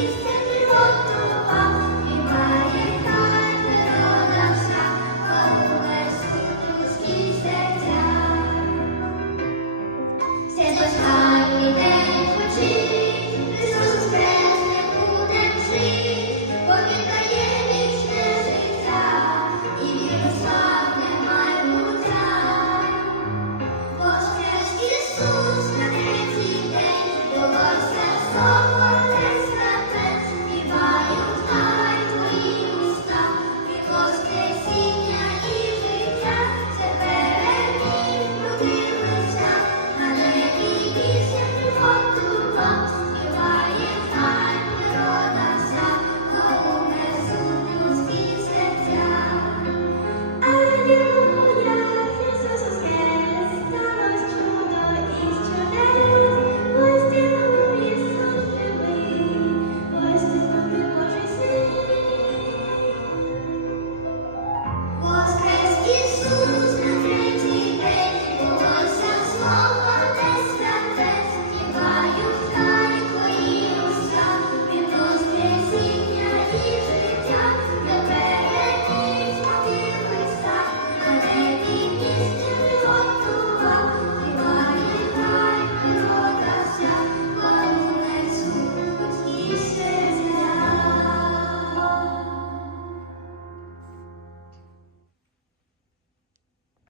you